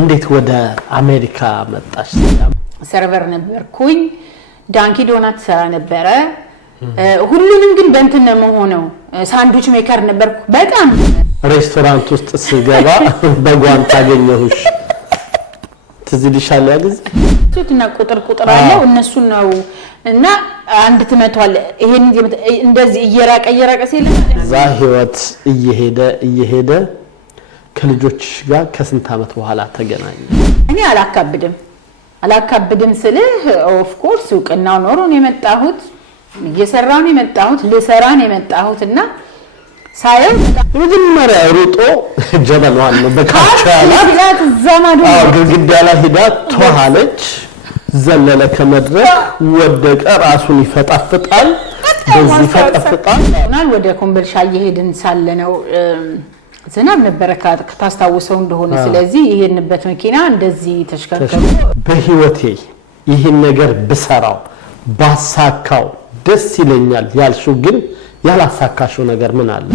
እንዴት ወደ አሜሪካ መጣሽ? ሰርቨር ነበርኩኝ ዳንኪ ዶናት ሰራ ነበረ ሁሉንም ግን በእንትን ነው ሆነው ሳንድዊች ሜከር ነበርኩ በጣም ሬስቶራንት ውስጥ ስገባ በጓንት አገኘሁሽ ትዝልሻል ያግዝ ቱትና ቁጥር አለው እነሱ ነው እና አንድ ትመቷል ይሄን እንደዚህ እየራቀ ሲል ዛ ህይወት እየሄደ ከልጆች ጋር ከስንት አመት በኋላ ተገናኘ? እኔ አላካብድም ስልህ ኦፍ ኮርስ ውቅናው ኖሮ ነው የመጣሁት እየሰራው ነው የመጣሁት ልሰራ ነው የመጣሁትና ሳይም መጀመሪያ ሩጦ ጀበሏን ነው በካቻላ ዘማዱ ግድግዳ ላይ ሄዳ ተዋለች ዘለለ ከመድረክ ወደቀ ራሱን ይፈጣፍጣል በዚህ ፈጣፍጣል ወደ ኮምቦልቻ እየሄድን ሳለ ነው ዝናብ ነበር ከታስታውሰው እንደሆነ ስለዚህ ይሄንበት መኪና እንደዚህ ተሽከርከሩ በህይወቴ ይሄን ነገር በሰራው ባሳካው ደስ ይለኛል ያልሽው ግን ያላሳካሽው ነገር ምን አለ?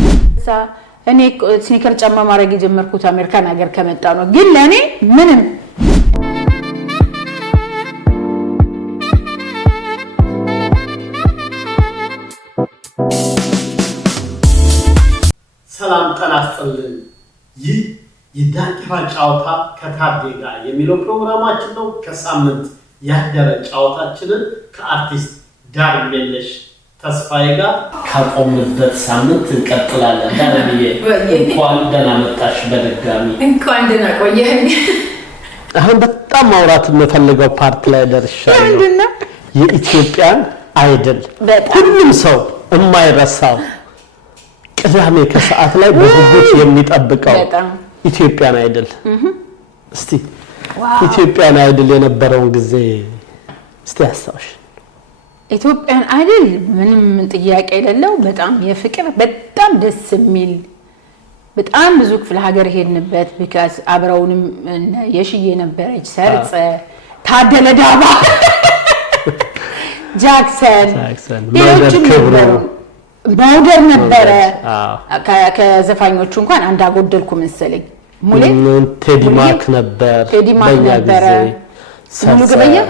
እኔ ስኒከር ጫማ ማድረግ የጀመርኩት አሜሪካን ሀገር ከመጣ ነው ግን ለኔ ምንም ሰላም ጠናስጥልን ይህ የዳንኪራ ጫውታ ከታዴ ጋር የሚለው ፕሮግራማችን ነው ከሳምንት ያደረ ጫውታችንን ከአርቲስት ዳርሜለሽ ተስፋዬ ጋር ካቆምንበት ሳምንት እንቀጥላለን ዳንዬ እንኳን ደህና መጣሽ በድጋሚ እንኳን ደህና ቆየኝ አሁን በጣም ማውራት የምፈልገው ፓርት ላይ ደርሻለሁ ምንድነው የኢትዮጵያን አይደል ሁሉም ሰው የማይረሳው ቅዳሜ ከሰዓት ላይ በጉጉት የሚጠብቀው ኢትዮጵያን አይደል እስቲ ኢትዮጵያን አይደል የነበረውን ጊዜ እስቲ አስታውሽ ኢትዮጵያን አይደል ምንም ጥያቄ የሌለው በጣም የፍቅር በጣም ደስ የሚል በጣም ብዙ ክፍለ ሀገር ሄድንበት because አብረውንም የሽዬ ነበረች ሰርጸ ታደለ ዳባ ጃክሰን መውደር ነበረ ከዘፋኞቹ እንኳን አንድ አጎደልኩ መሰለኝ ሙሌ ቴዲ ማክ ነበር ሙሉ ገበያ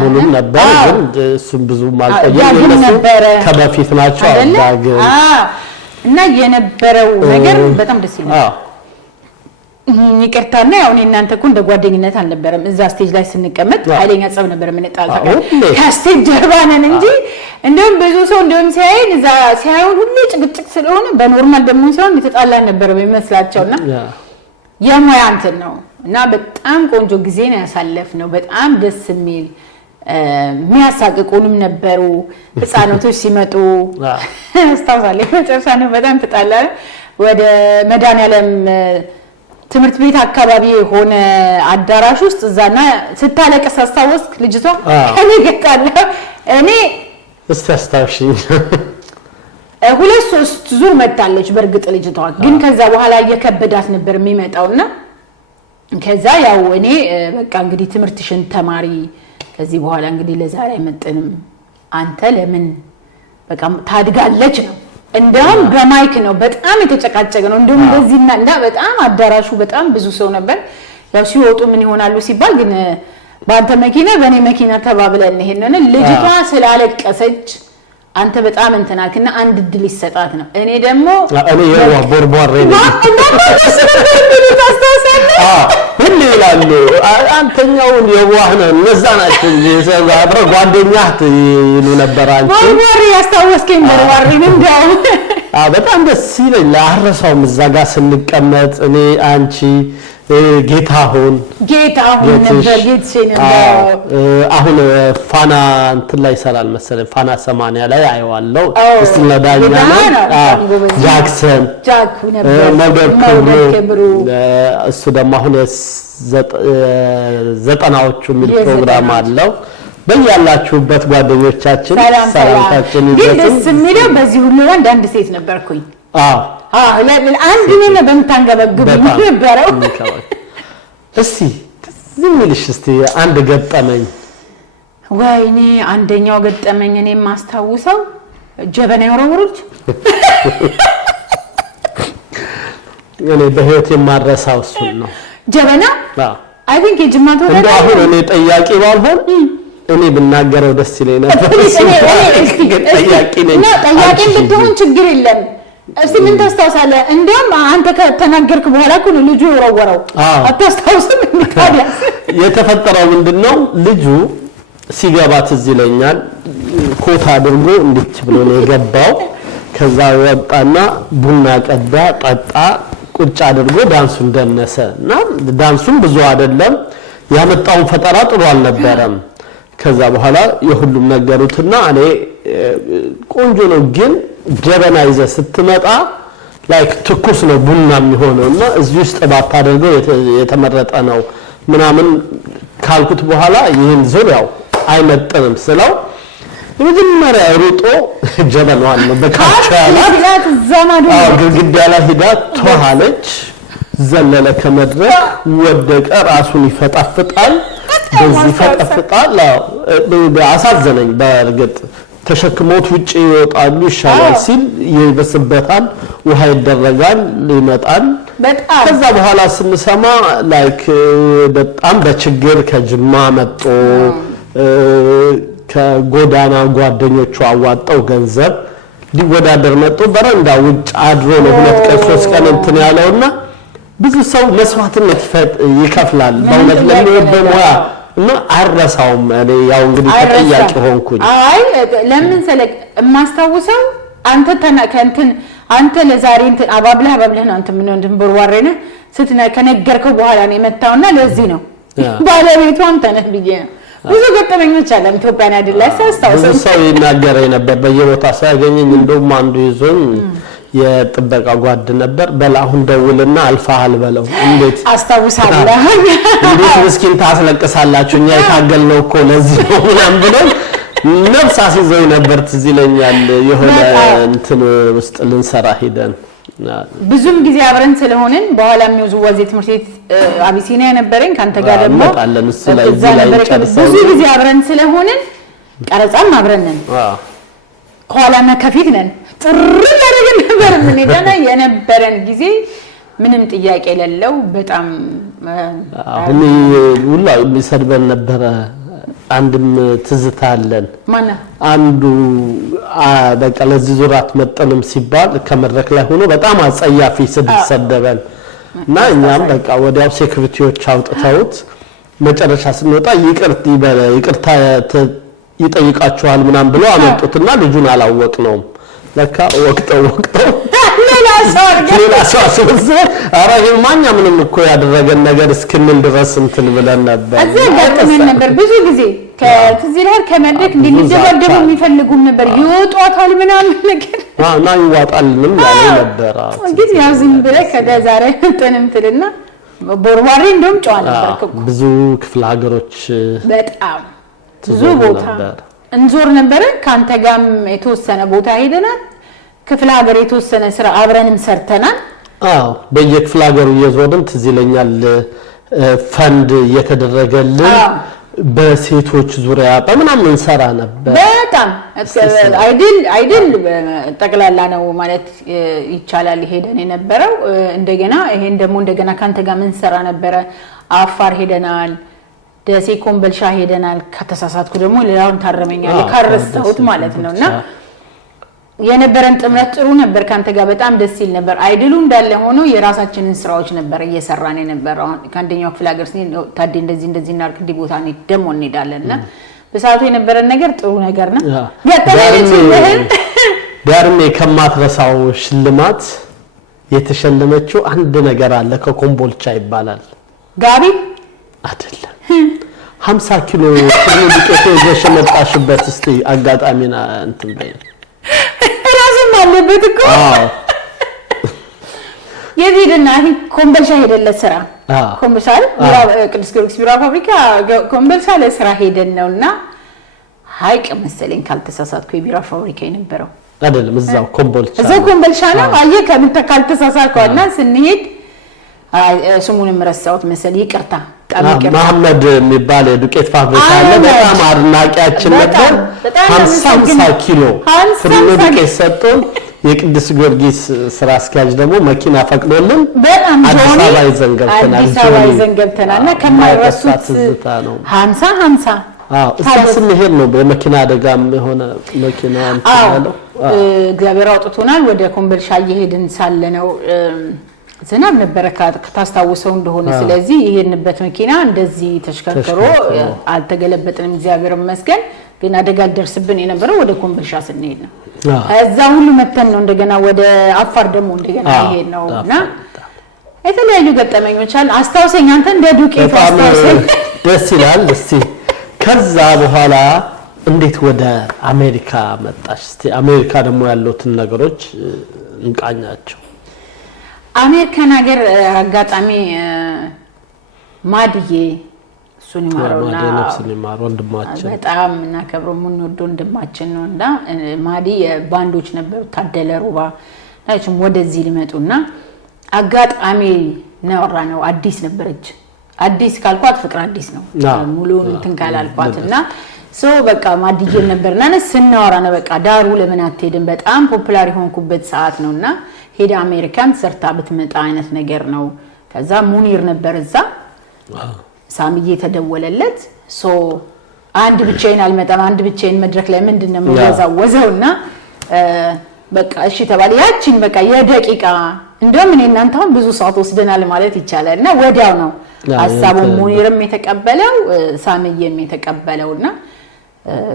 ሙሉ ነበር ግን እሱም ብዙ ማልቆየም ከበፊት ናቸው አዳግ እና የነበረው ነገር በጣም ደስ ይላል ይቅርታና ያው እናንተ እኮ እንደ ጓደኝነት አልነበረም እዛ ስቴጅ ላይ ስንቀመጥ ኃይለኛ ጸብ ነበር የምንጣላው ከስቴጅ ጀርባ ነን እንጂ እንደውም ብዙ ሰው እንደውም ሲያይን እዛ ሲያዩን ሁሉ ጭቅጭቅ ስለሆነ በኖርማል ደግሞ ሲሆን የተጣላን ነበር በሚመስላቸውና የሙያ እንትን ነው እና በጣም ቆንጆ ጊዜ ነው ያሳለፍነው በጣም ደስ የሚል የሚያሳቅቁንም ነበሩ ህፃናቶች ሲመጡ አስታውሳለሁ መጨረሻ ነው በጣም ተጣላን ወደ መድኃኒዓለም ትምህርት ቤት አካባቢ ሆነ አዳራሽ ውስጥ እዛና ስታለቅስ አስታወስክ ልጅቷ እኔ ገጣለ እኔ እስታስታውሽኝ ሁለት ሶስት ዙር መጣለች በርግጥ ልጅቷ ግን ከዛ በኋላ እየከበዳት ነበር የሚመጣውና ከዛ ያው እኔ በቃ እንግዲህ ትምህርትሽን ተማሪ ከዚህ በኋላ እንግዲህ ለዛሬ አይመጥንም አንተ ለምን በቃ ታድጋለች ነው እንደውም በማይክ ነው በጣም የተጨቃጨቀ ነው እንደውም እንደዚህና እንዳ በጣም አዳራሹ በጣም ብዙ ሰው ነበር ያው ሲወጡ ምን ይሆናሉ ሲባል ግን በአንተ መኪና በእኔ መኪና ተባብለን ሄነን ልጅቷ ስላለቀሰች አንተ በጣም እንተናልክና አንድ ድል ይሰጣት ነው እኔ ደግሞ እኔ የዋ ቦርቦሬ ነኝ ሁሉ ይላሉ አንተኛውን የዋህ ነው እነዛ ናቸው የዘባብረ ጓደኛህ ይሉ ነበር አንቺ ቦርቦሬ ያስታወስከኝ ቦርቦሬ እንደው በጣም ደስ ይላል አረሳው እዛ ጋር ስንቀመጥ እኔ አንቺ ጌታሁን ነበር አሁን ፋና እንትን ላይ ይሰራል መሰለኝ ፋና 80 ላይ አይዋለው እስቲ ለዳኛ ነው ጃክሰን ነበር ክብሩ እሱ ደግሞ አሁን ዘጠናዎቹ ሚል ፕሮግራም አለው በእያላችሁበት ጓደኞቻችን ሰላምታችን ይዘን ደስ የሚለው በዚህ ሁሉ አንድ ሴት ነበርኩኝ ለምን አንድ ነኝ በመታንገበግብ ነበረው እስቲ ዝም ብለሽ እስቲ አንድ ገጠመኝ ወይኔ አንደኛው ገጠመኝ እኔ ማስታውሰው ጀበና ወረወሩት እኔ በህይወት የማረሳው እሱ ነው ጀበና አይ ቲንክ የጅማ ተወለደ እንደው አሁን እኔ ጠያቂ ባልሆን እኔ ብናገረው ደስ ይለኝ ነበር ጠያቂ ነኝ እና ጠያቂ ብትሆን ችግር የለም እስቲ ምን ታስታውሳለህ እንደውም አንተ ከተናገርክ በኋላ እኮ ልጁ የወረወረው አታስታውስም ታዲያ የተፈጠረው ምንድነው ልጁ ሲገባ ትዝ ይለኛል ኮታ አድርጎ እንድች ብሎ ነው የገባው ከዛ ወጣና ቡና ቀዳ ጠጣ ቁጭ አድርጎ ዳንሱን ደነሰና ዳንሱን ብዙ አይደለም ያመጣውን ፈጠራ ጥሩ አልነበረም ከዛ በኋላ የሁሉም ነገሩትና እኔ ቆንጆ ነው ግን ጀበና ይዘ ስትመጣ ላይክ ትኩስ ነው ቡና የሚሆነውና እዚህ ውስጥ ባታደርገው የተመረጠ ነው ምናምን ካልኩት በኋላ ይሄን ዙሪያው አይመጥንም ስለው የመጀመሪያ ሩጦ ጀበናዋን ነው በካቻላት ግድግዳ ላይ ሄዳ ተዋለች ዘለለ ከመድረክ ወደቀ ራሱን ይፈጣፍጣል በዚህ ፈጣፍጣል አሳዘነኝ በርግጥ ተሸክሞት ውጪ ይወጣሉ ይሻላል ሲል ይበስበታል ውሃ ይደረጋል ይመጣል ከዛ በኋላ ስንሰማ ላይክ በጣም በችግር ከጅማ መጥቶ ከጎዳና ጓደኞቹ አዋጣው ገንዘብ ሊወዳደር መጥቶ በረንዳ ውጭ አድሮ ነው 2 ቀን 3 ቀን እንትን ያለውና ብዙ ሰው መስዋዕትነት ይከፍላል በእውነት ለሚወደው ሙያ እና አረሳውም እኔ ያው እንግዲህ ተጠያቂ ሆንኩኝ አይ ለምን ሰለክ ማስተዋውሰው አንተ ከእንትን አንተ ለዛሬ እንትን አባብለህ ነው አንተ ምን እንደምበርዋረነ ከነገርከው በኋላ ነው የመጣውና ለዚህ ነው ባለቤቷም ተነህ ብዬ ነው ብዙ ገጠመኞች አለ ኢትዮጵያን አይደለ ሳስታውሰው ሰው ይናገረኝ ነበር በየቦታ ሳያገኘኝ እንደውም አንዱ ይዞኝ የጥበቃ ጓድ ነበር በላሁን ደውልና አልፋሃል በለው እንዴት አስተዋውሳለሁ እንዴት ምስኪን ታስለቅሳላችሁ እኛ የታገልነው እኮ ለዚህ ነው ምናምን ብሎ ነፍስ አስይዘው ነበር ትዝ ይለኛል የሆነ እንትን ውስጥ ልንሰራ ሄደን ብዙም ጊዜ አብረን ስለሆነን በኋላ የሚውዝዋዜ ትምህርት ቤት አቢሲኒያ ነበረን ካንተ ጋር ደግሞ መጣለን እሱ ላይ ብዙ ጊዜ አብረን ስለሆነን ቀረጻም አብረን ነን ኋላና ከፊት ነን ጥሩ ያደረገን ነበር ምን ደና የነበረን ጊዜ ምንም ጥያቄ የሌለው በጣም አሁን ሁላ የሚሰድበን ነበር አንድም ትዝታለን ማና አንዱ በቃ ለዚህ ዙራት መጠንም ሲባል ከመድረክ ላይ ሆኖ በጣም አጸያፊ ሰደበን እና እኛም በቃ ወዲያው ሴኩሪቲዎች አውጥተውት መጨረሻ ስንወጣ ይቅርታ ይጠይቃቸዋል ምናም ብለው አመጡትና ልጁን አላወቅነውም ለካ ወቅተው ሌላ ሰው አስበስ አራጅ ማኛ ምንም እኮ ያደረገን ነገር እስክንል ድረስ እንትን ብለን ነበር አዘጋጥመን ነበር ብዙ ጊዜ ከትዝላር ከመድረክ እንዲደበደቡ የሚፈልጉም ነበር ይወጣታል ምናምን ነገር እና ይዋጣልንም ያለ ነበር እንግዲህ ያው ዝም ብለህ ከዛሬ እንተንምትልና ቦርባሪ እንደውም ጫዋ ነበር ብዙ ክፍለ ሀገሮች በጣም ብዙ ቦታ እንዞር ነበር ካንተ ጋርም የተወሰነ ቦታ ሄደናል ክፍለ ሀገር የተወሰነ ስራ አብረንም ሰርተናል በየክፍለ ሀገሩ እየዞርን ትዝ ይለኛል ፈንድ እየተደረገልን በሴቶች ዙሪያ በምናምን ሰራ ነበር በጣም አይድል ጠቅላላ ነው ማለት ይቻላል ሄደን የነበረው እንደገና ይሄን ደግሞ እንደገና ካንተ ጋር ምን ሰራ ነበር አፋር ሄደናል ደሴ ኮምበልሻ ሄደናል ከተሳሳትኩ ደግሞ ሌላውን ታረመኛል ካረስተውት ማለት ነውና የነበረን ጥምረት ጥሩ ነበር ካንተ ጋር በጣም ደስ ይል ነበር አይድሉ እንዳለ ሆኖ የራሳችንን ስራዎች ነበር እየሰራን የነበረው ካንደኛው ክፍለ ሀገር ታዲ እንደዚህ እናርክ እንዲ ቦታ ነው ደሞ እንሄዳለንና በሰዓቱ የነበረን ነገር ጥሩ ነገር ነው ዳርሜ ከማትረሳው ሽልማት የተሸለመችው አንድ ነገር አለ ከኮምቦልቻ ይባላል ጋቢ አይደለም 50 ኪሎ ዱቄት ይዘሽ መጣሽበት እስቲ አጋጣሚና እንትን በይ ራስም አለበት እኮ የዚህና ኮምበልሻ ሄደለ ስራ ኮምበልሻ ቅዱስ ጊዮርጊስ ቢራ ፋብሪካ ኮምበልሻ ለስራ ሄደን ነውና ሀይቅ መሰለኝ ካልተሳሳትኩ የቢራ ፋብሪካ የነበረው አይደለም እዛው ኮምበልሻ ነው አየ ከምንተ ካልተሳሳትኩና ስንሄድ ስሙንም ረሳውት መሰል ይቅርታ መሐመድ የሚባል የዱቄት ፋብሪካ አለ በጣም አድናቂያችን ነበር 50 ኪሎ ፍርኖ ዱቄት ሰጥቶን የቅዱስ ጊዮርጊስ ስራ አስኪያጅ ደግሞ መኪና ፈቅዶልን በጣም አዲስ አበባ ይዘን ገብተናልና ከማይረሱት 50 እዛ ስንሄድ ነው በመኪና አደጋም የሆነ መኪና አንተናለው እግዚአብሔር አውጥቶናል። ወደ ኮምቦልቻ እየሄድን ሳለ ነው ዝናብ ነበረ ከታስታውሰው እንደሆነ። ስለዚህ ይሄንበት መኪና እንደዚህ ተሽከርክሮ አልተገለበጥንም እግዚአብሔር ይመስገን። ግን አደጋ ደርስብን የነበረው ወደ ኮምቦልቻ ስንሄድ ነው። እዛ ሁሉ መተን ነው እንደገና ወደ አፋር ደግሞ እንደገና ይሄድ ነውና የተለያዩ ገጠመኞች አሉ። አስታውሰኝ አንተ እንደ ዱቄት አስታውሰኝ። ደስ ይላል። እስቲ ከዛ በኋላ እንዴት ወደ አሜሪካ መጣሽ? እስቲ አሜሪካ ደግሞ ያሉትን ነገሮች እንቃኛቸው። አሜሪካን ሀገር አጋጣሚ ማድዬ እሱን ይማረውና ወንድማችን በጣም እናከብረው የምንወደው ወንድማችን ነውና ማዲ ባንዶች ነበሩ ታደለ ሩባ ናቸም ወደዚህ ሊመጡና አጋጣሚ ነው አዲስ ነበረች። አዲስ ካልኳት ፍቅር አዲስ ነው ሙሉውን እንትን ካላልኳትና በቃ ማድዬ ነበርና ስናወራ ነው በቃ ዳሩ ለምን አትሄድም በጣም ፖፑላር ሆንኩበት ሰዓት ነውና ሄዳ አሜሪካን ሰርታ ብትመጣ አይነት ነገር ነው። ከዛ ሙኒር ነበር እዛ ሳምዬ ተደወለለት። አንድ ብቻዬን አልመጣም አንድ ብቻዬን መድረክ ላይ ምንድነው ወዛውና በቃ እሺ ተባለ። ያቺን በቃ የደቂቃ እንደውም እኔ እናንተ አሁን ብዙ ሰዓት ወስደናል ማለት ይቻላልና ወዲያው ነው ሐሳቡን ሙኒርም የተቀበለው ሳምዬም የተቀበለውና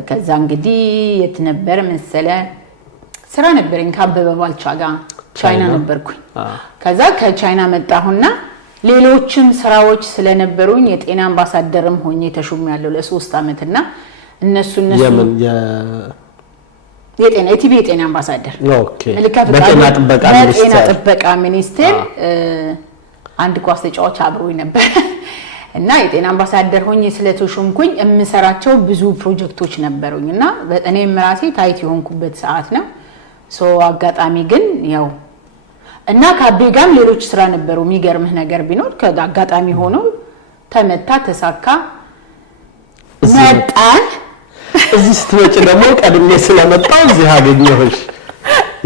ከዛ እንግዲህ የት ነበር መሰለ ስራ ነበርኝ ከአበበ ባልቻ ጋር ቻይና ነበርኩኝ። ከዛ ከቻይና መጣሁና ሌሎችም ስራዎች ስለነበሩኝ የጤና አምባሳደርም ሆኜ ተሾሜያለሁ ለ3 አመትና እነሱ የቲቢ የጤና አምባሳደር በጤና ጥበቃ ሚኒስቴር አንድ ኳስ ተጫዋች አብሮኝ ነበር እና የጤና አምባሳደር ሆኜ ስለተሾምኩኝ እምሰራቸው ብዙ ፕሮጀክቶች ነበሩኝና እኔም ራሴ ታይት የሆንኩበት ሰዓት ነው። አጋጣሚ ግን ያው እና ካቤጋም ሌሎች ስራ ነበሩ። የሚገርምህ ነገር ቢኖር ከአጋጣሚ ሆኖ ተመታ ተሳካ መጣን። እዚህ ስትመጪ ደግሞ ቀድሜ ስለመጣው እዚህ አገኘሁሽ።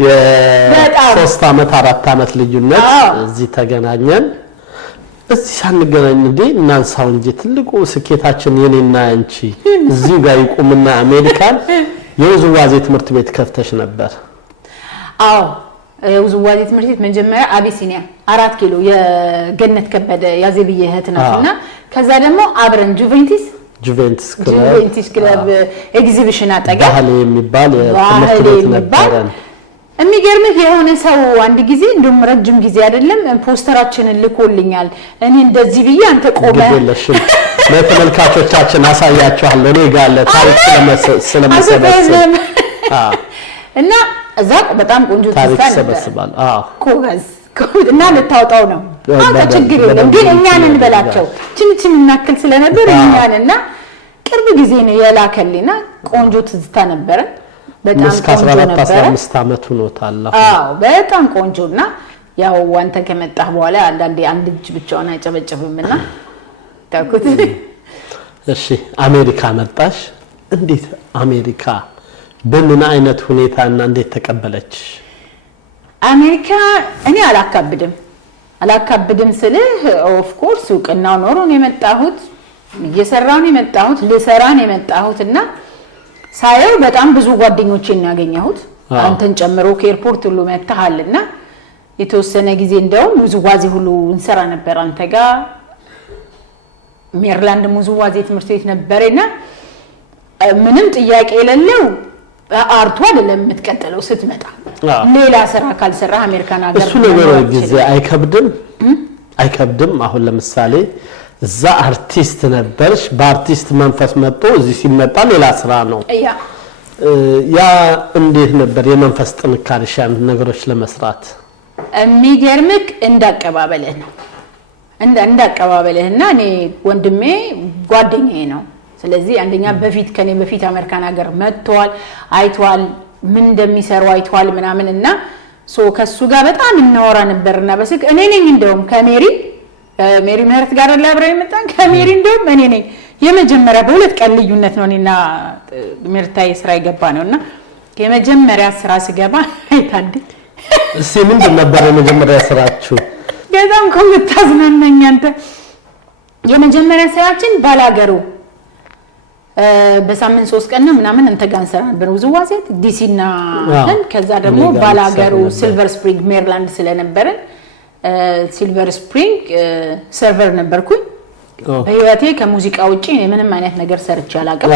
የ3 አመት 4 አመት ልዩነት እዚህ ተገናኘን። እዚህ ሳንገናኝ እንዴ እናንሳው እንጂ ትልቁ ስኬታችን የኔና አንቺ እዚህ ጋር ይቆምና አሜሪካን የውዝዋዜ ትምህርት ቤት ከፍተሽ ነበር። የውዝዋዜ ትምህርት ቤት መጀመሪያ አቢሲኒያ 4 ኪሎ የገነት ከበደ ያዜብዬ እህት ናትና ከዛ ደግሞ አብረን ጁቬንቱስ ክለብ ኤግዚቢሽን አጠገብ ባህል የሚባል የትምህርት ቤት ነበር። የሚገርምህ የሆነ ሰው አንድ ጊዜ እንደውም ረጅም ጊዜ አይደለም ፖስተራችንን ልኮልኛል። እኔ እንደዚህ ብዬ አንተ ቆመህ ለተመልካቾቻችን አሳያቸዋለሁ። እኔ ጋር ለታሪክ ስለመሰበሰብ እና እዛ በጣም ቆንጆ ተሰበስባል። ኮጋዝ እና ልታወጣው ነው አንተ ችግር የለም ግን እኛን እንበላቸው ችንችን እናክል ስለነበር እኛንና ቅርብ ጊዜ ነው የላከልኝና ቆንጆ ትዝታ ነበረ። በጣም ቆንጆ ነበር። 15 አመት ሆኖታል። በጣም ቆንጆና ያው አንተ ከመጣህ በኋላ አንድ እጅ ብቻውን አይጨበጨብምና ታኩት። እሺ አሜሪካ መጣሽ። እንዴት አሜሪካ በምን አይነት ሁኔታና እንዴት ተቀበለች? አሜሪካ እኔ አላካብድም ስልህ ኦፍ ኮርስ እውቅናው ኖሮ ነው የመጣሁት እየሰራሁ ነው የመጣሁት ልሰራ ነው የመጣሁትና ሳየው በጣም ብዙ ጓደኞቼን ያገኘሁት አንተን ጨምሮ ከኤርፖርት ሁሉ መጣሃልና የተወሰነ ጊዜ እንደውም ውዝዋዜ ሁሉ እንሰራ ነበር አንተ ጋር ሜሪላንድ ውዝዋዜ ትምህርት ቤት ነበርና ምንም ጥያቄ የሌለው አርቱ አይደለም የምትቀጥለው ስትመጣ ሌላ ስራ ካልሰራ አሜሪካን ሀገር እሱ ነገር ጊዜ አይከብድም። አሁን ለምሳሌ እዛ አርቲስት ነበርሽ በአርቲስት መንፈስ መጥቶ እዚህ ሲመጣ ሌላ ስራ ነው። ያ እንዴት ነበር የመንፈስ ጥንካሬሽ ያን ነገሮች ለመስራት? የሚገርምክ እንዳቀባበልህ ነው እንዳቀባበልህና እኔ ወንድሜ ጓደኛዬ ነው። ስለዚህ አንደኛ ከኔ በፊት አሜሪካን ሀገር መጥቷል አይቷል ምን እንደሚሰሩ አይቷል ምናምንና ከሱ ጋር በጣም እናወራ ነበርና በስልክ እኔ ነኝ እንደውም ከሜሪ ምህረት ጋር አብረን መጣን። ከሜሪ እንደውም እኔ ነኝ የመጀመሪያ በ2 ቀን ልዩነት ነው እኔና ምህረታይ ስራ ይገባ ነውና የመጀመሪያ ስራ ስገባ አይታንዲ እስቲ ምንድን ነበር የመጀመሪያ ስራችሁ? በጣም ከምታዝናናኝ አንተ የመጀመሪያ ስራችን ባላገሩ በሳምንት 3 ቀን ነው ምናምን እንተ ጋር እንሰራ ነበር ውዝዋዜ ዲሲና ከዛ ደግሞ ባላገሩ ሲልቨር ስፕሪንግ ሜሪላንድ ስለነበረ ሲልቨር ስፕሪንግ ሰርቨር ነበርኩኝ በህይወቴ ከሙዚቃ ውጪ ምንም አይነት ነገር ሰርቼ አላውቅም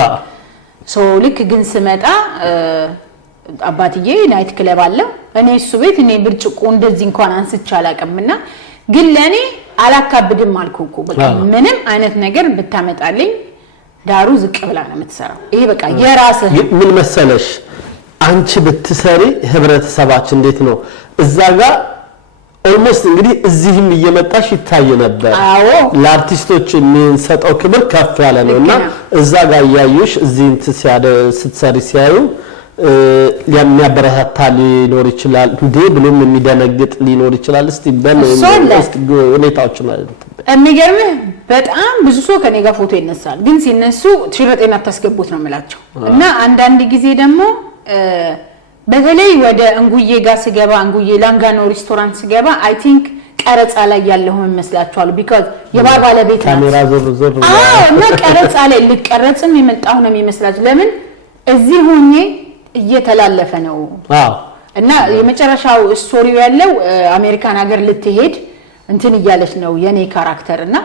ሶ ልክ ግን ስመጣ አባትዬ ናይት ክለብ አለ እኔ እሱ ቤት እኔ ብርጭቆ እንደዚህ እንኳን አንስቼ አላውቅምና ግን ለኔ አላካብድም አልኩኩ በቃ ምንም አይነት ነገር ብታመጣልኝ ዳሩ ዝቅ ብላ ነው የምትሰራው ይሄ በቃ የራስህ ምን መሰለሽ አንቺ ብትሰሪ ህብረተሰባችን እንዴት ነው እዛ ጋር ኦልሞስት እንግዲህ እዚህም እየመጣሽ ይታይ ነበር አዎ ለአርቲስቶች የሚሰጠው ክብር ከፍ ያለ ነውና እዛ ጋር ያዩሽ እዚህ ስትሰሪ ሲያዩ የሚያበረታታ ሊኖር ይችላል እንዴ ብሎም የሚደነግጥ ሊኖር ይችላል እስቲ ሁኔታዎች ማለት የሚገርምህ በጣም ብዙ ሰው ከኔ ጋር ፎቶ ይነሳል ግን ሲነሱ ሽረጤና ታስገቡት ነው የምላቸው እና አንዳንድ ጊዜ ደግሞ በተለይ ወደ እንጉዬ ጋር ስገባ እንጉዬ ላንጋኖ ሬስቶራንት ስገባ አይ ቲንክ ቀረጻ ላይ ያለው መስላችኋል ቢኮዝ የባር ባለቤት ካሜራ ዞር እና ቀረጻ ላይ ልቀረጽም የመጣው ነው የሚመስላችሁ ለምን እዚህ ሆኜ እየተላለፈ ነው እና የመጨረሻው ስቶሪው ያለው አሜሪካን ሀገር ልትሄድ እንትን እያለች ነው የኔ ካራክተር እና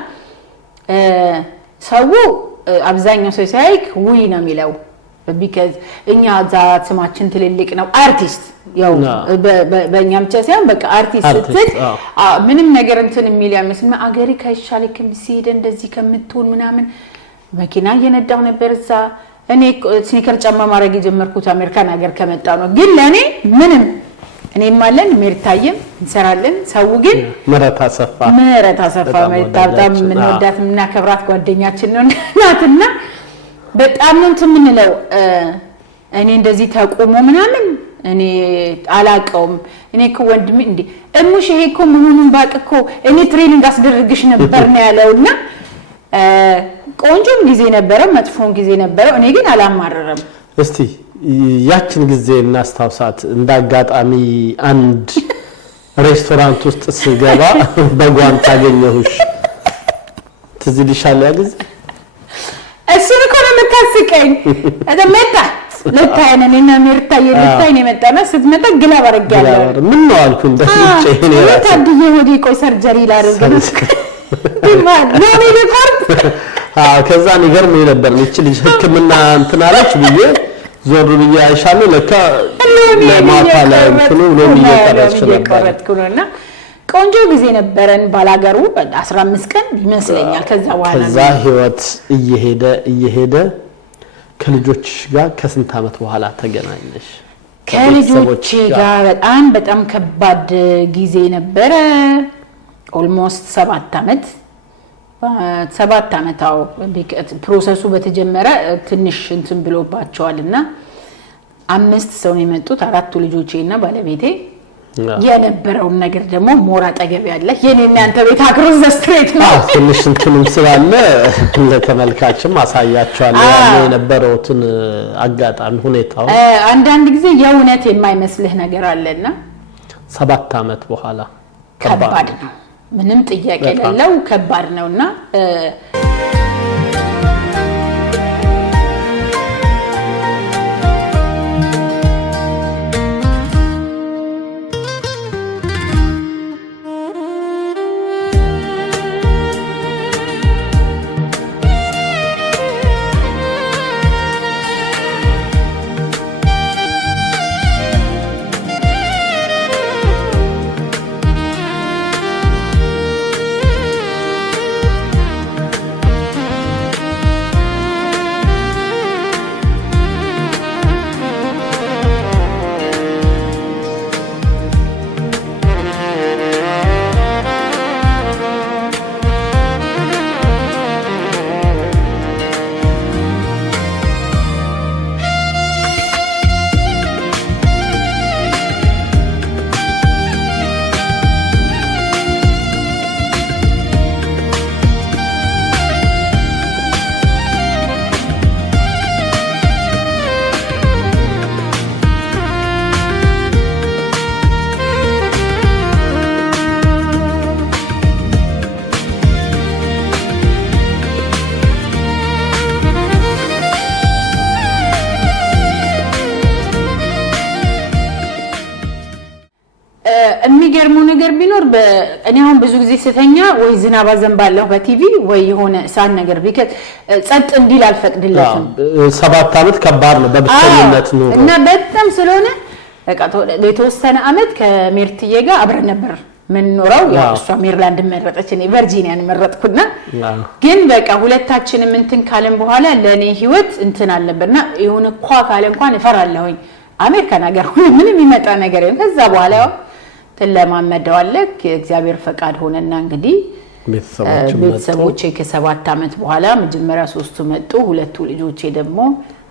ሰው አብዛኛው ሰው ሳይክ ውይ ነው የሚለው because እኛ ዛት ስማችን ትልልቅ ነው አርቲስት ያው በእኛም ብቻ ሳይሆን በቃ አርቲስት ስትል ምንም ነገር እንትን የሚል ያመስል አገሪ ካይሻልክም ሲሄድ እንደዚህ ከምትሆን ምናምን መኪና እየነዳው ነበር እዛ እኔ ስኒከር ጫማ ማድረግ የጀመርኩት አሜሪካን ሀገር ከመጣው ነው ግን ለኔ ምንም እኔም ማለን ሜርታየም እንሰራለን ሰው ግን ምህረት አሰፋ በጣም ምንወዳት ምናከብራት ጓደኛችን ነው ናትና በጣም ነው እንትምንለው እኔ እንደዚህ ተቆሞ ምናምን እኔ አላቀውም እኔ እኮ ወንድሜ እንዴ እሙሽ ይሄ እኮ መሆኑን ባቅኮ እኔ ትሬኒንግ አስደርግሽ ነበር ነው ያለውና ቆንጆም ጊዜ ነበረ መጥፎም ጊዜ ነበረ እኔ ግን አላማረረም እስቲ ያችን ጊዜ እናስታውሳት እንዳጋጣሚ አንድ ሬስቶራንት ውስጥ ስገባ በጓንት አገኘሁሽ ትዝ ይልሻል ያ ጊዜ እሱን እኮ ነው የምታስቀኝ አደመጣ ለታየነ እኔና ሜርታዬ ለታየነ መጣና ስትመጣ ግላብ አረጋለሁ ምን ነው አልኩ እንደዚህ እኔ ራሴ ታድዬ ወዲ ቆይ ሰርጀሪ ላደርግ ነው ለኔ ለቆርጥ ከዛ ንገርም ነበር እቺ ልጅ ህክምና እንትን አለች ብዬ ዞር ብዬ አይሻለሁ ለካ ለማታ ላይ እንትኑ ነው እየቀረጥኩና ቆንጆ ጊዜ ነበረን ባላገሩ 15 ቀን ይመስለኛል ከዛ ህይወት እየሄደ ከልጆች ጋር ከስንት አመት በኋላ ተገናኘሽ ከልጆቼ ጋር በጣም ከባድ ጊዜ ነበረ ኦልሞስት 7 አመታው ፕሮሰሱ በተጀመረ ትንሽ እንትን ብሎባቸዋልና 5 ሰው ነው የመጡት 4 ልጆቼና ባለቤቴ የነበረው ነገር ደግሞ ሞራ ጠገብ ያለ የኔና አንተ ቤት አክሮስ ዘ ስትሬት ነው ትንሽ እንትንም ስላለ ለተመልካችም አሳያቸዋለሁ የነበረውትን አጋጣሚ ሁኔታው አንዳንድ ጊዜ የእውነት የማይመስልህ ነገር አለና 7 አመት በኋላ ከባድ ነው ምንም ጥያቄ የሌለው ከባድ ነውና የሚገርመው ነገር ቢኖር እኔ አሁን ብዙ ጊዜ ስተኛ ወይ ዝናብ አዘንባለሁ በቲቪ ወይ የሆነ ሳን ነገር ጸጥ እንዲል አልፈቅድለትም። 7 አመት ከባድ ነው በብቸኝነት ኑሮ እና በጣም ስለሆነ በቃ ለተወሰነ አመት ከሜርትዬ ጋር አብረን ነበር ምን ኖረው ያው እሷ ሜሪላንድ መረጠች እኔ ቨርጂኒያን መረጥኩና ግን በቃ ሁለታችንም እንትን ካለን በኋላ ለኔ ህይወት እንትን አልነበርና የሆነ ካለ እንኳን እፈራለሁኝ አሜሪካን ሀገር ምንም ይመጣ ነገር የለም። ከዛ በኋላ ተለማመደዋለክ የእግዚአብሔር ፈቃድ ሆነና እንግዲህ ቤተሰቦቼ ከ7 አመት በኋላ መጀመሪያ 3ቱ መጡ። 2ቱ ልጆቼ ደግሞ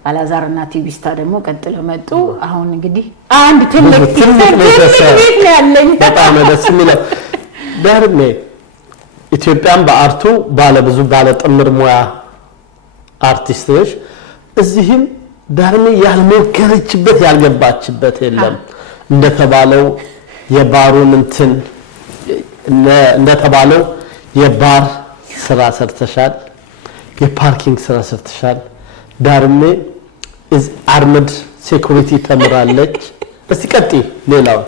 አላዛርና ቲቪስታ ደግሞ ቀጥለው መጡ። አሁን እንግዲህ አንድ ትልቅ ቤት ያለኝ በጣም ደስ የሚለው ዳርሜ ኢትዮጵያን በአርቱ ባለ ጥምር ሙያ አርቲስት ነሽ። እዚህም ዳርሜ ያልሞከረችበት ያልገባችበት የለም። እንደተባለው የባሩን እንትን እንደተባለው የባር ስራ ሰርተሻል፣ የፓርኪንግ ስራ ሰርተሻል። ዳርሜ አርምድ ሴኩሪቲ ተምራለች። እስቲ ቀጥይ። ሌላው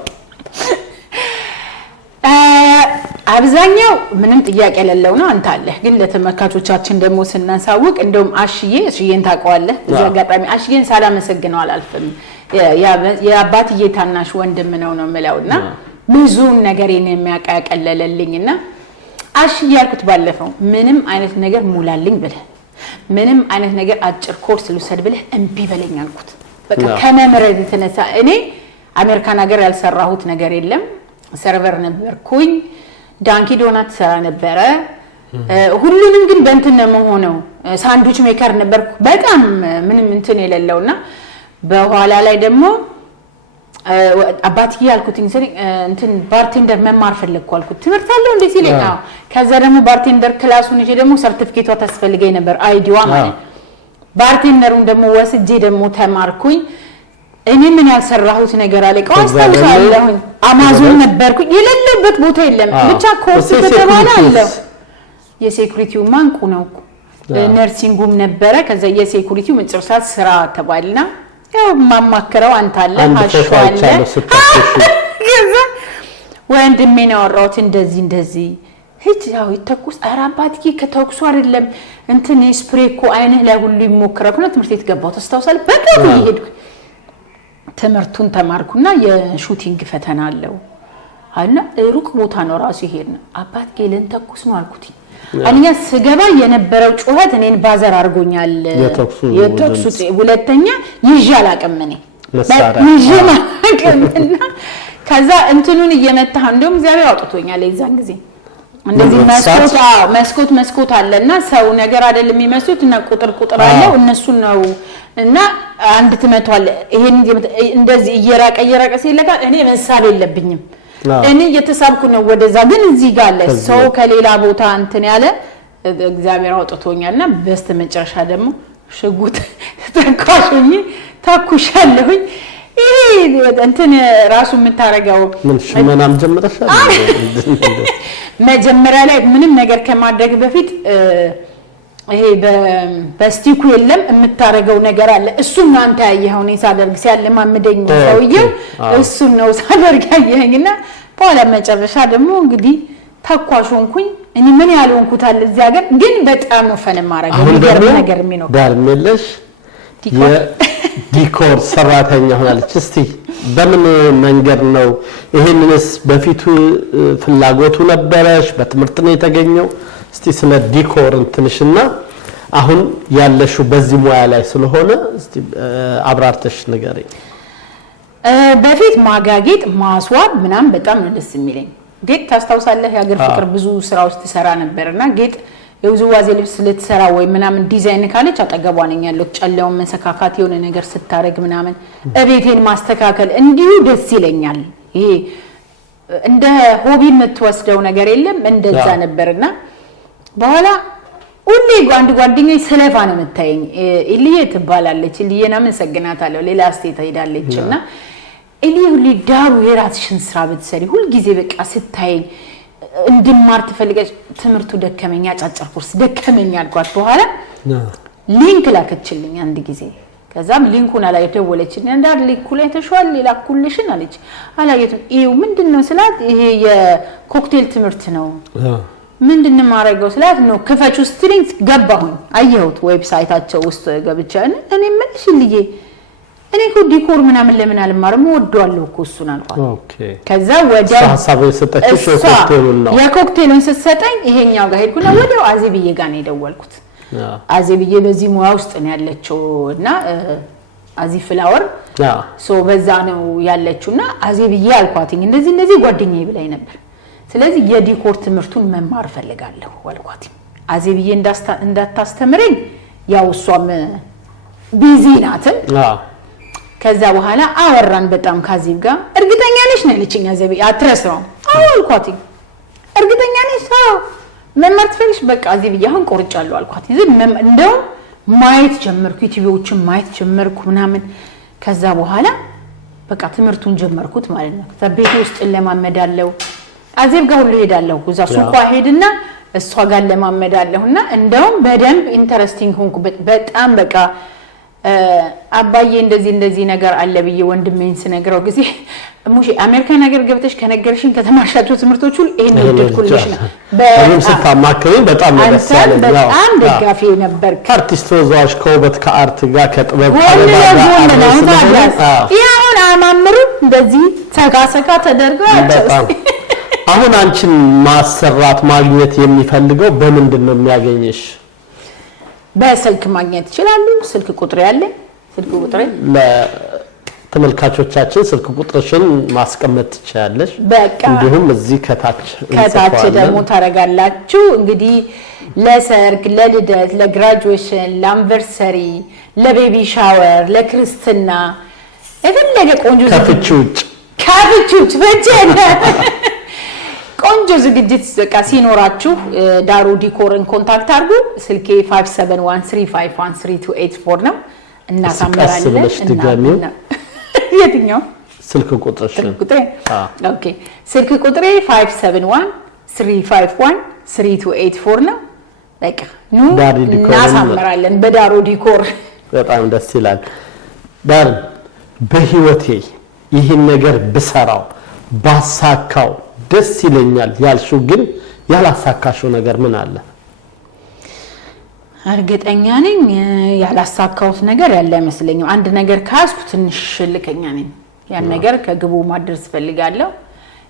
አብዛኛው ምንም ጥያቄ የሌለው ነው አንተ አለህ። ግን ለተመልካቾቻችን ደግሞ ስናሳውቅ እንደውም አሽዬን ታውቀዋለህ። እዚህ አጋጣሚ አሽዬን ሳላመሰግነው አላልፍም። የአባትዬ ታናሽ ወንድም ነው የምለውና ብዙ ነገሬን የሚያቀለለልኝና አሽዬ ያልኩት ባለፈው ምንም አይነት ነገር ሙላልኝ ብለህ ምንም አይነት ነገር አጭር ኮርስ ልውሰድ ብለህ እምቢ በለኝ አልኩት። በቃ ከመምረድ የተነሳ እኔ አሜሪካን ሀገር ያልሰራሁት ነገር የለም። ሰርቨር ነበርኩኝ፣ ዳንኪ ዶናት ሰራ ነበረ። ሁሉንም ግን በእንትን ነው ሆነው ሳንድዊች ሜከር ነበርኩ። በጣም ምንም እንትን የሌለውና በኋላ ላይ ደግሞ አባትዬ ያልኩት እንትን ባርቴንደር መማር ፈለግኩ አልኩት። ትምህርት አለው እንዴ ሲለኝ አዎ። ከዛ ደግሞ ባርቴንደር ክላሱን ይዤ ደግሞ ሰርቲፊኬቷ ታስፈልገኝ ነበር አይዲዋ ማለት ባርቴንደሩን ደግሞ ወስጄ ደግሞ ተማርኩኝ። እኔ ምን ያልሰራሁት ነገር አለ አስታውሳለሁ። አማዞን ነበርኩኝ። የሌለበት ቦታ የለም ብቻ ኮርስ ተባለ አለ። የሴኩሪቲው ማንቁ ነው ነርሲንጉም ነበረ። ከዛ የሴኩሪቲው መጨረሻ ስራ ተባልና ያው ማማከረው አንተ አለ አሽዋለ ከዛ ወንድሜ ነው አወራሁት እንደዚህ ሂጅ ያው ይተኩስ አራባትኪ ከተኩሱ አይደለም እንትን ስፕሬኮ አይንህ ላይ ሁሉ ይሞክራል። ትምህርት ቤት ገባሁ ታስታውሳለህ። በቃ ይሄድኩ ትምህርቱን ተማርኩና የሹቲንግ ፈተና አለው አለ ሩቅ ቦታ ነው ራሱ ይሄድና አባትኪ ለንተኩስ ነው አልኩት። አንኛ ስገባ የነበረው ጩኸት እኔን ባዘር አርጎኛል። የተኩሱ ሁለተኛ ይዣል አቀመኔ ይዣልና ከዛ እንትኑን እየመታህ እንደውም እግዚአብሔር አውጥቶኛል የዛን ጊዜ እንደዚህ መስኮት አለና ሰው ነገር አይደለም የሚመስሉት እና ቁጥር አለው እነሱ ነው እና አንድ ትመቷል። ይሄን እንደዚህ እየራቀ ሲለካ እኔ መሳብ የለብኝም እኔ እየተሳብኩ ነው ወደዛ። ግን እዚህ ጋር አለ ሰው ከሌላ ቦታ እንትን ያለ እግዚአብሔር አውጥቶኛልና በስተመጨረሻ ደግሞ ሽጉጥ ተኩሻለሁኝ። ይሄ እንትን ራሱ የምታረጋው ምን ሽመናም ጀምረሻል? መጀመሪያ ላይ ምንም ነገር ከማድረግ በፊት ይሄ በስቲኩ የለም የምታረጋው ነገር አለ። እሱ ነው አንተ ያየኸው። እኔ ሳደርግ ሲያለማምደኝ ሰውየው እሱ ነው ሳደርግ ያየኸኝና በኋላ መጨረሻ ደግሞ እንግዲህ ተኳሾንኩኝ። እኔ ምን ያልሆንኩት አለ እዚህ ሀገር ግን በጣም ነው ፈን ማረጋው ነገር የሚኖር ዳርሜለሽ ዲኮር ሰራተኛ ሆናለች። እስቲ በምን መንገድ ነው ይሄንንስ በፊቱ ፍላጎቱ ነበረሽ? በትምህርት ነው የተገኘው? እስቲ ስለ ዲኮር እንትንሽና አሁን ያለሽው በዚህ ሙያ ላይ ስለሆነ እስቲ አብራርተሽ ንገሪኝ። በፊት ማጋጌጥ ማስዋብ ምናም በጣም ነው ደስ የሚለኝ። ጌጥ ታስታውሳለህ? የሀገር ፍቅር ብዙ ስራዎች ትሰራ ነበርና ጌጥ የውዝዋዜ ልብስ ልትሰራ ወይ ምናምን ዲዛይን ካለች አጠገቧ ነኝ ያለው። ጨለውን መሰካካት የሆነ ነገር ስታረግ ምናምን እቤቴን ማስተካከል እንዲሁ ደስ ይለኛል። ይሄ እንደ ሆቢ የምትወስደው ነገር የለም እንደዛ ነበርና በኋላ ሁሌ አንድ ጓደኛዬ ስለፋ ነው የምታየኝ። ኢሊዬ ትባላለች። ኢሊዬና መሰግናታለሁ። ሌላ ስቴት ሄዳለችና ኢሊዬ ሁሌ ዳሩ የራስሽን ስራ ብትሰሪ ሁሉ ጊዜ በቃ ስታየኝ እንድማር ትፈልገሽ። ትምህርቱ ደከመኛ፣ አጫጭር ኮርስ ደከመኛ አልኳት። በኋላ ሊንክ ላከችልኝ አንድ ጊዜ ከዛም ሊንኩን አላይ ደወለችኝ እንዳር ሊንኩ ላይ ተሽዋል ላኩልሽን አለች አላየቱም ይው ምንድነው ስላት ይሄ የኮክቴል ትምህርት ነው ምንድነው ማረጋው ስላት ነው ክፈቹ ስትሪንግ ገባሁኝ አየሁት ዌብሳይታቸው ውስጥ ገብቼ እኔ ምንሽ ልዬ እኔ እኮ ዲኮር ምናምን ለምን አልማርም ወደዋለሁ እኮ እሱን አልኳት ኦኬ ከዛ ወደ ሐሳብ የሰጠችሽ የኮክቴሉን ነው የኮክቴሉን ስትሰጠኝ ይሄኛው ጋር ሄድኩና ወዲያው አዜብዬ ጋር ነው የደወልኩት አዜብዬ በዚህ ሙያ ውስጥ ነው ያለችውና አዚ ፍላወር ሶ በዛ ነው ያለችውና አዜብዬ አልኳትኝ እንደዚህ ጓደኛዬ ብላኝ ነበር ስለዚህ የዲኮር ትምህርቱን መማር ፈልጋለሁ አልኳትኝ አዜብዬ እንዳታስተምረኝ ያው እሷም ቢዚ ናት ከዛ በኋላ አወራን በጣም ካዚብ ጋር እርግጠኛ ነሽ ነው ያለችኝ አዜብዬ አትረሳው አልኳትኝ እርግጠኛ ነሽ መማር ትፈልሽ በቃ አዜብዬ አሁን ቆርጫለሁ አልኳት እንደው ማየት ጀመርኩ ዩቲዩብዎችን ማየት ጀመርኩ ምናምን ከዛ በኋላ በቃ ትምህርቱን ጀመርኩት ማለት ነው ተቤት ውስጥ ለማመዳለው አዜብ ጋር ሁሉ ሄዳለሁ እዛ ሱቋ ሄድና እሷ ጋር ለማመዳለሁና እንደውም በደንብ ኢንተረስቲንግ ሆንኩ በጣም በቃ አባዬ እንደዚህ ነገር አለ ብዬ ወንድሜን ስነግረው ጊዜ ሙሽ አሜሪካ ነገር ገብተሽ ከነገርሽን ከተማርሻቸው ትምህርቶች ሁሉ ይሄን ወደድኩልሽ ነው በጣም በጣም ደሳለኝ በጣም ደጋፊ ነበር አርቲስት ወዛሽ ከውበት ከአርት ጋር ከጥበብ ያውን አማምሩ እንደዚህ ተጋሰጋ ተደርጎ አሁን አንቺን ማሰራት ማግኘት የሚፈልገው በምንድነው የሚያገኝሽ በስልክ ማግኘት ይችላሉ ስልክ ቁጥር ያለ ስልክ ቁጥር ለተመልካቾቻችን ስልክ ቁጥርሽን ማስቀመጥ ትችያለሽ እንዲሁም እዚህ ከታች ደግሞ ታረጋላችሁ እንግዲህ ለሰርግ ለልደት ለግራጁዌሽን ለአንቨርሰሪ ለቤቢ ሻወር ለክርስትና የፈለገ ቆንጆ ከፍቹ በጀነ ቆንጆ ዝግጅት በቃ ሲኖራችሁ ዳሩ ዲኮርን ኮንታክት አድርጉ ስልኬ 5713513284 ነው እናሳምራለን እና የትኛው ስልክ ቁጥርሽ ኦኬ ስልክ ቁጥሬ 5713513284 ነው በቃ ኑ እናሳምራለን በዳሩ ዲኮር በጣም ደስ ይላል ዳር በህይወቴ ይሄን ነገር ብሰራው ባሳካው ደስ ይለኛል ያልሽው ግን ያላሳካሽው ነገር ምን አለ እርግጠኛ ነኝ ያላሳካውት ነገር ያለ አይመስለኝም አንድ ነገር ካስኩ ትንሽ ልከኛ ነኝ ያን ነገር ከግቡ ማድረስ ፈልጋለሁ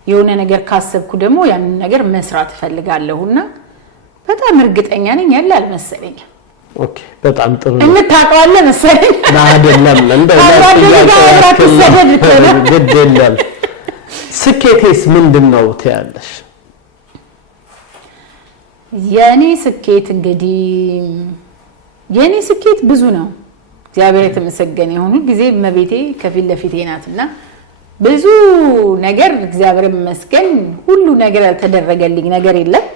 የሆነ ነገር ካሰብኩ ደግሞ ያን ነገር መስራት ፈልጋለሁና በጣም እርግጠኛ ነኝ ያለ አልመሰለኝ ኦኬ በጣም ጥሩ ነው እንታውቃለ መሰለኝ አይደለም እንደው ግዴለም ስኬቴስ ምንድነው ትያለሽ የኔ ስኬት እንግዲህ የኔ ስኬት ብዙ ነው እግዚአብሔር የተመሰገነ ይሁን ጊዜ መቤቴ ከፊት ለፊቴ ናትና ብዙ ነገር እግዚአብሔር ይመስገን ሁሉ ነገር ያልተደረገልኝ ነገር የለም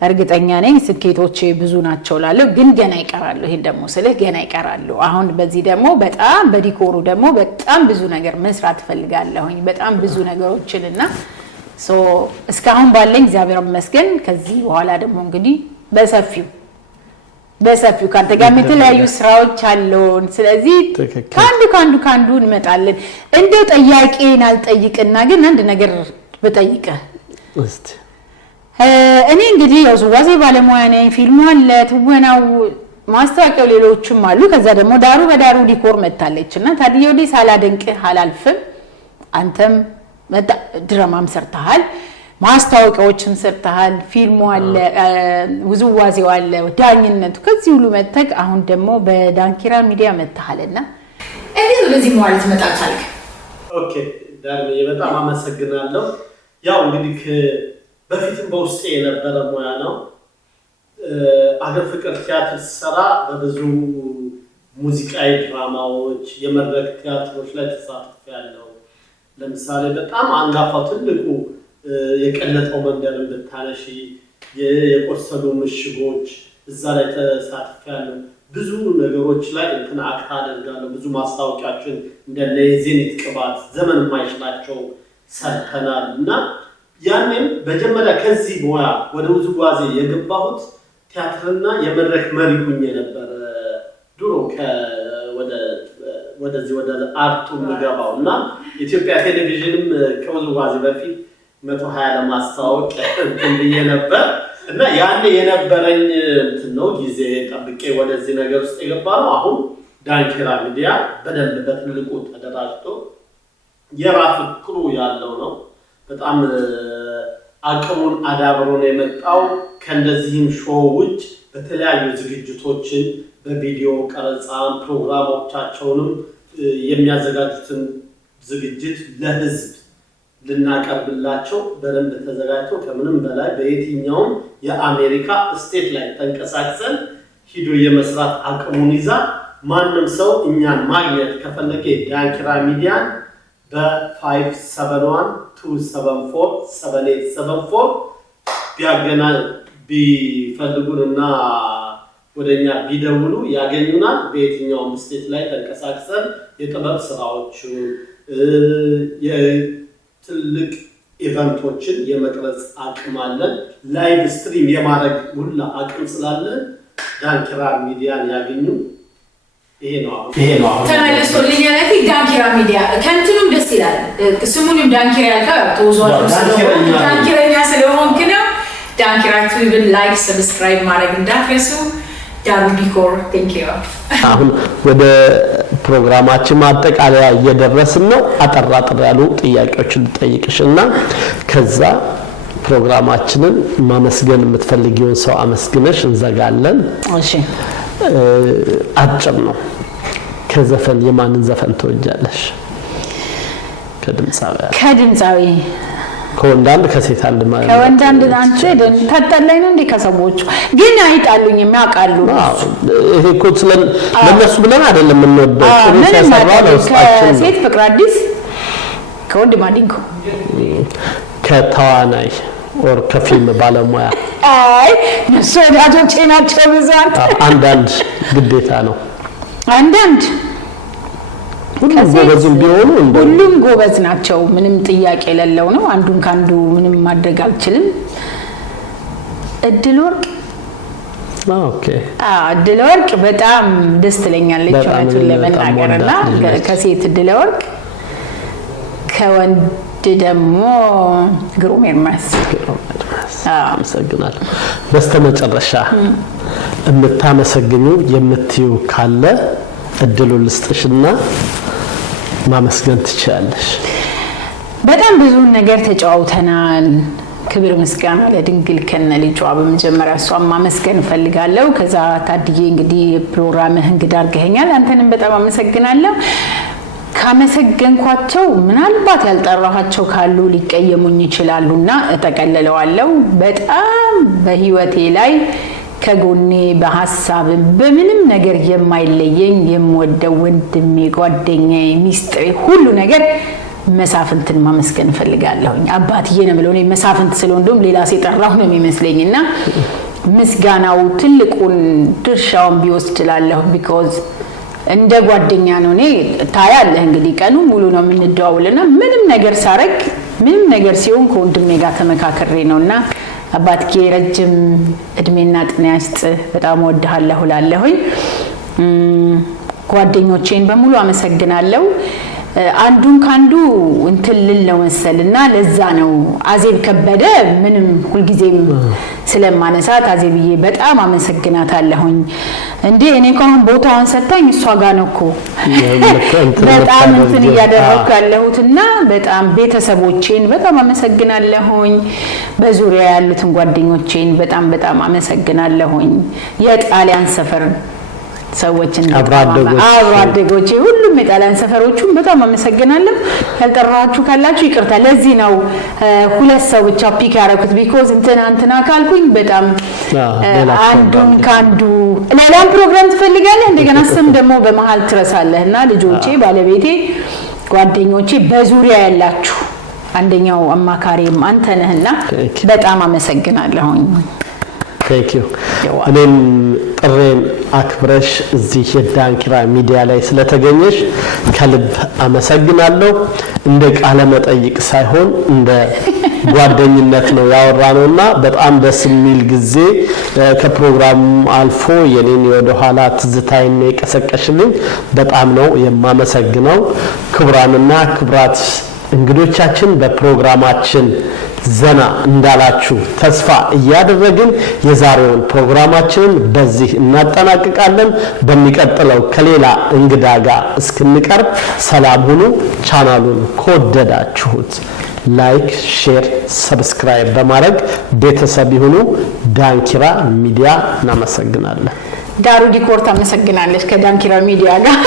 እርግጠኛ ነኝ ስኬቶቼ ብዙ ናቸው ላለው ግን ገና ይቀራሉ ይሄን ደግሞ ስለህ ገና ይቀራሉ አሁን በዚህ ደግሞ በጣም በዲኮሩ ደግሞ በጣም ብዙ ነገር መስራት ፈልጋለሁኝ በጣም ብዙ ነገሮችንና ሶ እስካሁን ባለኝ እግዚአብሔር ይመስገን ከዚህ በኋላ ደግሞ እንግዲህ በሰፊው ካንተ ጋር የተለያዩ ስራዎች አሉን ስለዚህ ካንዱ እንመጣለን እንደው ጠያቄን አልጠይቅና ግን አንድ ነገር በጠይቀህ እስቲ እኔ እንግዲህ ያው ዝዋዜ ባለሙያ ነኝ ፊልሙ አለ ትወናው ማስተዋወቂያው ሌሎችም አሉ ከዛ ደግሞ ዳሩ በዳሩ ዲኮር መታለችና ታዲያ ወዲህ ሳላደንቅህ አላልፍም አንተም ድራማም ሰርተሃል ማስተዋወቂያዎችን ሰርተሃል ፊልሙ አለ ውዝዋዜው አለ ዳኝነቱ ከዚህ ሁሉ መተክ አሁን ደግሞ በዳንኪራ ሚዲያ መተሃልና እዚህ ለዚህ ማለት መጣጣል ኦኬ ዳርሜ በጣም አመሰግናለሁ ያው እንግዲህ በፊትም በውስጤ የነበረ ሙያ ነው አገር ፍቅር ቲያትር ሰራ በብዙ ሙዚቃዊ ድራማዎች የመድረክ ቲያትሮች ላይ ተሳትፌያለሁ ለምሳሌ በጣም አንጋፋው ትልቁ የቀለጠው መንደርን ብታነሺ የቆሰሉ ምሽጎች እዛ ላይ ተሳትፌያለሁ ብዙ ነገሮች ላይ እንትን አክታ አደርጋለሁ ብዙ ማስታወቂያችን እንደነ የዜኒት ቅባት ዘመን የማይሽላቸው ሰርተናልና ያንን በመጀመሪያ ከዚህ ሙያ ወደ ውዝዋዜ የገባሁት ቲያትርና የመድረክ መሪ ሆኜ ነበር ድሮ ወደ ወደዚህ ወደ አርቱ ምገባውና ኢትዮጵያ ቴሌቪዥንም ከውዝዋዜ በፊት 120 ለማስተዋወቅ እንብዬ ነበር እና ያኔ የነበረኝ ነው ጊዜ ጠብቄ ወደዚህ ነገር ውስጥ የገባነው። አሁን ዳንኪራ ሚዲያ በደንብ በትልቁ ተደራጅቶ የራሱ ክሩ ያለው ነው። በጣም አቅሙን አዳብሮ ነው የመጣው። ከእንደዚህም ሾዎች በተለያዩ ዝግጅቶችን በቪዲዮ ቀረጻ ፕሮግራሞቻቸውንም የሚያዘጋጁትን ዝግጅት ለህዝብ ልናቀርብላቸው በደንብ ተዘጋጅቶ ከምንም በላይ በየትኛውም የአሜሪካ ስቴት ላይ ተንቀሳቅሰን ሂዶ የመስራት አቅሙን ይዛ ማንም ሰው እኛን ማግኘት ከፈለገ ዳንኪራ ሚዲያን በ571-274-7874 ቢያገና ቢፈልጉንና ወደኛ ቢደውሉ ያገኙናል። በየትኛውም ስቴት ላይ ተንቀሳቅሰን የጥበብ ስራዎች የትልቅ ኢቨንቶችን የመቅረጽ አቅም አለን። ላይቭ ስትሪም የማድረግ ሁላ አቅም ስላለን ዳንኪራ ሚዲያን ያገኙ። ይሄ ነው ተመልሶልኝ ያለኝ ዳንኪራ ሚዲያ ከእንትኑም ደስ ይላል። ስሙንም ዳንኪራ ያልከው ተወዟል ዳንኪራኛ ስለሆንክ ነው። ዳንኪራ ቲቪን ላይክ ሰብስክራይብ ማድረግ እንዳትረሱ። ዳሩ ዲኮር ቴንክ ዩ። አሁን ወደ ፕሮግራማችን ማጠቃለያ እየደረስን ነው። አጠር ያሉ ጥያቄዎችን ልጠይቅሽና ከዛ ፕሮግራማችንን ማመስገን የምትፈልጊውን ሰው አመስግነሽ እንዘጋለን። እሺ አጭር ነው። ከዘፈን የማንን ዘፈን ትወጃለሽ? ከድምፃዊ ከወንድ አንድ ከሴት አንድ ማለት ነው። ከወንድ አንድ አንቺ ተጠላኝ ነው እንዴ? ከሰዎቹ ግን አይጣሉኝም ያውቃሉ። ይሄ እኮ ለነሱ ብለን አይደለም የምንወደው። ከሴት ፍቅር አዲስ፣ ከወንድ ማዲንጎ፣ ከተዋናይ ኦር ከፊልም ባለሙያ አይ እነሱ ወዳጆቼ ናቸው ብዛት። አንዳንድ ግዴታ ነው። አንዳንድ ጎበዝም ቢሆኑ ሁሉም ጎበዝ ናቸው። ምንም ጥያቄ የሌለው ነው። አንዱን ካንዱ ምንም ማድረግ አልችልም። እድል ወርቅ ኦኬ። እድል ወርቅ በጣም ደስ ትለኛለች እውነቱን ለመናገርና ከሴት እድል ወርቅ፣ ከወንድ ደግሞ ግሩም ኤርሚያስ። አመሰግናለሁ። በስተመጨረሻ የምታመሰግኙ የምትዩ ካለ እድሉን ልስጥሽና ማመስገን ትችላለሽ። በጣም ብዙ ነገር ተጫውተናል። ክብር ምስጋና ለድንግል ከነ ልጇ በመጀመሪያ እሷን ማመስገን ፈልጋለሁ። ከዛ ታድዬ እንግዲህ ፕሮግራምህ እንግዳ አድርገኸኛል። አንተንም በጣም አመሰግናለሁ። ካመሰገንኳቸው ምናልባት ያልጠራኋቸው ካሉ ሊቀየሙኝ ይችላሉና እጠቀልለዋለሁ። በጣም በህይወቴ ላይ ከጎኔ በሐሳብ በምንም ነገር የማይለየኝ የምወደው ወንድሜ፣ ጓደኛዬ፣ ሚስጥሬ ሁሉ ነገር መሳፍንትን ማመስገን ፈልጋለሁኝ። አባትዬ ነው ብለው እኔ መሳፍንት ስለወንዶም ሌላ ሲጠራው ነው የሚመስለኝና ምስጋናው ትልቁን ድርሻውን ቢወስድ እላለሁ። ቢኮዝ እንደ ጓደኛ ነው። እኔ ታያለህ እንግዲህ ቀኑ ሙሉ ነው የምንደዋውልና ምንም ነገር ሳረግ ምንም ነገር ሲሆን ከወንድሜ ጋር ተመካከሬ ነውና አባትዬ ረጅም እድሜና ጤና ይስጥ። በጣም ወድሃለሁ እላለሁኝ። ጓደኞቼን በሙሉ አመሰግናለሁ። አንዱን ካንዱ እንትን ልል ነው መሰልና ለዛ ነው አዜብ ከበደ ምንም ሁልጊዜም ስለማነሳት አዜብዬ በጣም አመሰግናታለሁኝ። እንዴ እኔ እንኳን ቦታውን ሰጣኝ እሷ ጋር ነው እኮ በጣም እንትን እያደረኩ ያለሁትና በጣም ቤተሰቦቼን በጣም አመሰግናለሁኝ። በዙሪያ ያሉትን ጓደኞቼን በጣም አመሰግናለሁኝ። የጣሊያን ሰፈር ሰዎችን አብራደጎቼ ሁሉም የጣሊያን ሰፈሮቹን በጣም አመሰግናለሁ። ያልጠራችሁ ካላችሁ ይቅርታ። ለዚህ ነው ሁለት ሰው ብቻ ፒክ ያደረኩት። ቢኮዝ እንትና ካልኩኝ በጣም አንዱን ካንዱ ሌላም ፕሮግራም ትፈልጋለህ እንደገና ስም ደግሞ በመሃል ትረሳለህና ልጆቼ፣ ባለቤቴ፣ ጓደኞቼ በዙሪያ ያላችሁ አንደኛው አማካሪም አንተ ነህና በጣም አመሰግናለሁኝ። Thank you. እኔም ጥሬን አክብረሽ እዚህ የዳንኪራ ሚዲያ ላይ ስለተገኘሽ ከልብ አመሰግናለሁ። እንደ ቃለ መጠይቅ ሳይሆን እንደ ጓደኝነት ነው ያወራነውና በጣም ደስ የሚል ጊዜ ከፕሮግራም አልፎ የኔን ወደ ኋላ ትዝታዬን የቀሰቀሽልኝ በጣም ነው የማመሰግነው። ክቡራንና ክቡራት እንግዶቻችን በፕሮግራማችን ዘና እንዳላችሁ ተስፋ እያደረግን የዛሬውን ፕሮግራማችንን በዚህ እናጠናቅቃለን። በሚቀጥለው ከሌላ እንግዳ ጋር እስክንቀርብ ሰላም ሁኑ። ቻናሉን ከወደዳችሁት ላይክ፣ ሼር፣ ሰብስክራይብ በማድረግ ቤተሰብ ይሁኑ። ዳንኪራ ሚዲያ እናመሰግናለን። ዳሩ ዲኮር ታመሰግናለች ከዳንኪራ ሚዲያ ጋር